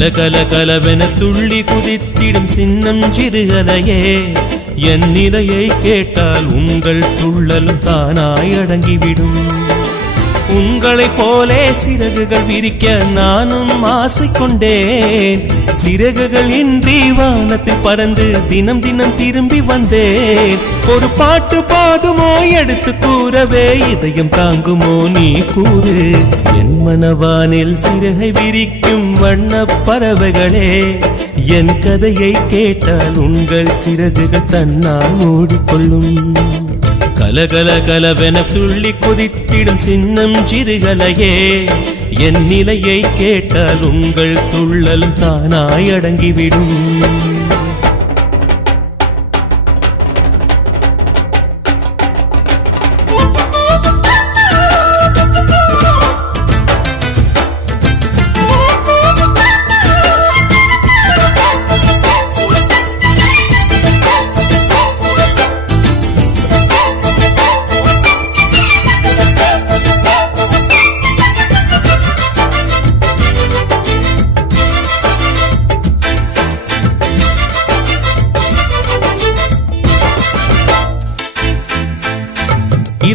கல கல கலவென துள்ளி குதித்திடும் சின்னம் சிறுகதையே. என் நிலையை கேட்டால் உங்கள் துள்ளலும் தானாய் அடங்கிவிடும். உங்களைப் போலே சிறகுகள் விரிக்க நானும் ஆசைக்கொண்டேன். சிறகுகள் இன்றி வானத்தில் பறந்து தினம் தினம் திரும்பி வந்தேன். ஒரு பாட்டு பாதுமோ எடுத்து கூறவே இதயம் தாங்குமோ நீ கூறு. என் மனவானில் சிறகை விரிக்கும் வண்ண பறவைகளே என் கதையை கேட்டால் உங்கள் சிறகுகள் தன்னால் ஓடிக்கொள்ளும் கலகல கலவென துள்ளி குதித்திடும் சின்னம் சிறுகலையே என் நிலையை கேட்டால் உங்கள் துள்ளலும் தானாய் அடங்கிவிடும்.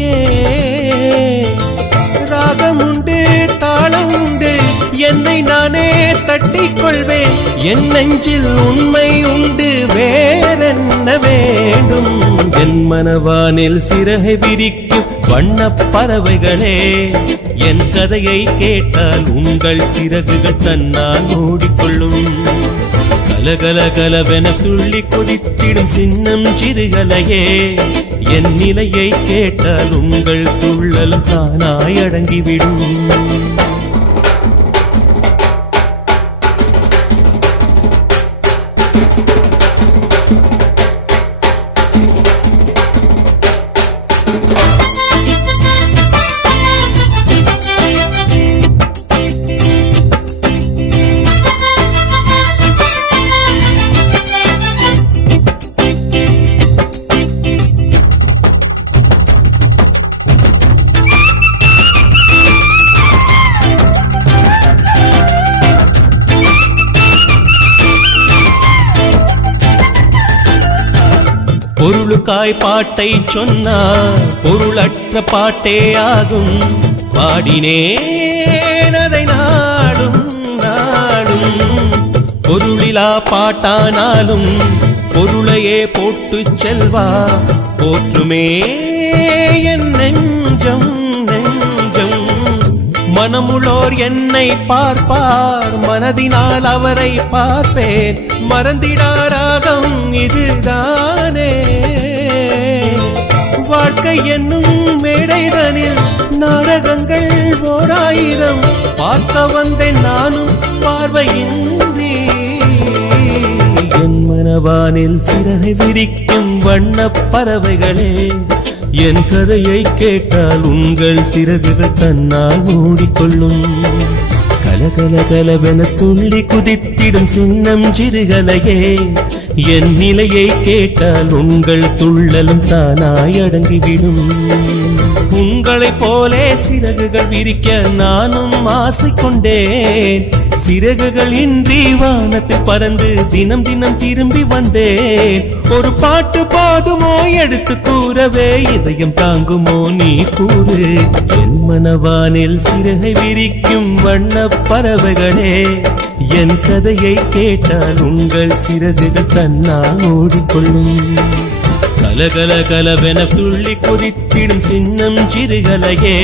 இங்கே ராகம் உண்டு தாளம் உண்டு என்னை நானே தட்டிக் கொள்வேன் என் நெஞ்சில் உண்மை உண்டு வேறென்ன வேண்டும்? என் மனவானில் சிறகை விரிக்கும் வண்ண பறவைகளே என் கதையை கேட்டால் உங்கள் சிறகுகள் தன்னால் மூடிக்கொள்ளும். கலகல கலவென துள்ளி கொதித்திடும் சின்னம் சிறுகலையே. என் நிலையை கேட்டால் உங்கள் துள்ளலும் தானாய் அடங்கிவிடும். பொருளுக்காய் பாட்டை சொன்னார். பொருளற்ற பாட்டே ஆகும். பாடினேன் அதை நாடும் நாடும். பொருளிலா பாட்டானாலும் பொருளையே போட்டு செல்வா. போற்றுமே என் நெஞ்சம் நெஞ்சம். மனமுள்ளோர் என்னை பார்ப்பார். மனதினால் அவரை பார்ப்பேன். மறந்திடாராக என்னும் மேடைதனில் நாடகங்கள் ஓராயிரம். பார்க்க வந்தேன் நானும் பார்வையின்றி. என் மனவானில் சிறகை விரிக்கும் வண்ண பறவைகளே என் கதையை கேட்டால் உங்கள் சிறகுகள் தன்னால் மூடிக்கொள்ளும். கலகலகலவென துள்ளி குதித்திடும் சின்னம் சிறுகலையே. என் நிலையை கேட்டால் உங்கள் துள்ளலும் தானாய் அடங்கிவிடும். உங்களை போலே சிறகுகள் விரிக்க நானும் ஆசை கொண்டேன் சிறகுகள் இன்றி வானத்தில் பறந்து தினம் தினம் திரும்பி வந்தேன். ஒரு பாட்டு பாதுமோ எடுத்து கூறவே இதயம் தாங்குமோ நீ கூறு. என் மனவானில் சிறகை விரிக்கும் வண்ண பறவைகளே என் கதையை கேட்டால் உங்கள் சிறகுகள் தன்னால் ஓடிக்கொள்ளும். கலகல கலவென துள்ளி குதித்திடும் சின்னம் சிறுகலையே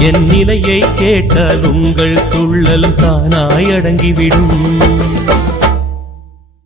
என் நிலையை கேட்டால் உங்கள் துள்ளலும் தானாய் அடங்கிவிடும்.